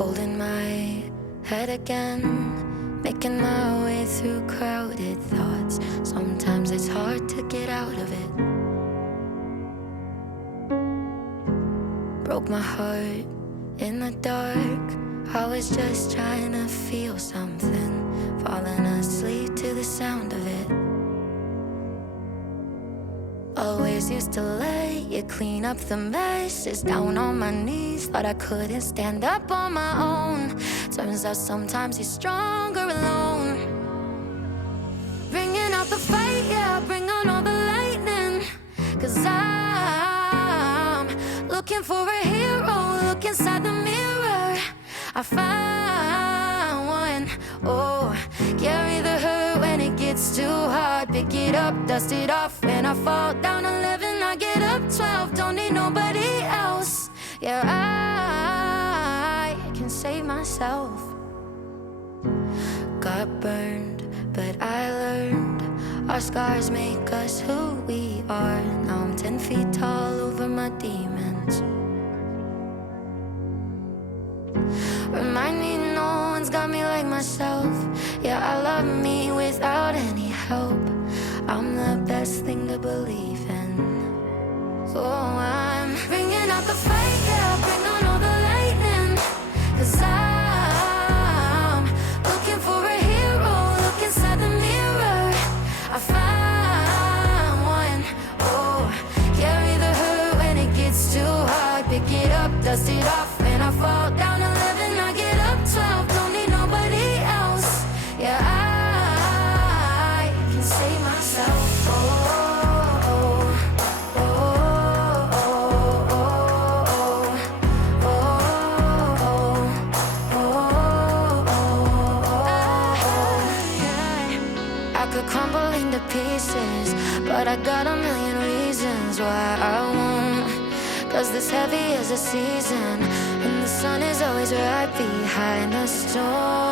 Holding my head again, making my way through crowded thoughts. Sometimes it's hard to get out of it. Broke my heart in the dark. I was just trying to feel something, falling asleep to the sound of it. Always used to let you clean up the messes. Down on my knees, thought I couldn't stand up on my own. Turns out sometimes you're stronger alone. Bringing out the fight, yeah, bring on all the lightning. 'Cause I'm looking for a hero, look inside the mirror. I found one, oh, carry the hurt when it gets too hard. Pick it up, dust it off. When I fall down 11, I get up 12. Don't need nobody else. Yeah, I can save myself. Got burned, but I learned. Our scars make us who we are. Now I'm 10 feet tall over my demons. Remind me no one's got me like myself. Yeah, I love me without any help. I'm the best thing to believe in. So I'm bringing out the fight, yeah, bring on all the lightning. 'Cause I'm looking for a hero, look inside the mirror. I found one, oh, carry the hurt when it gets too hard. Pick it up, dust it off. When I fall down 11, I get up 12. Don't need nobody else. Yeah, I can save myself. Oh, oh, oh, oh, oh, oh, oh. I could crumble into pieces, but I got a million reasons why I won't. 'Cause this heavy is a season, and the sun is always right behind the storm.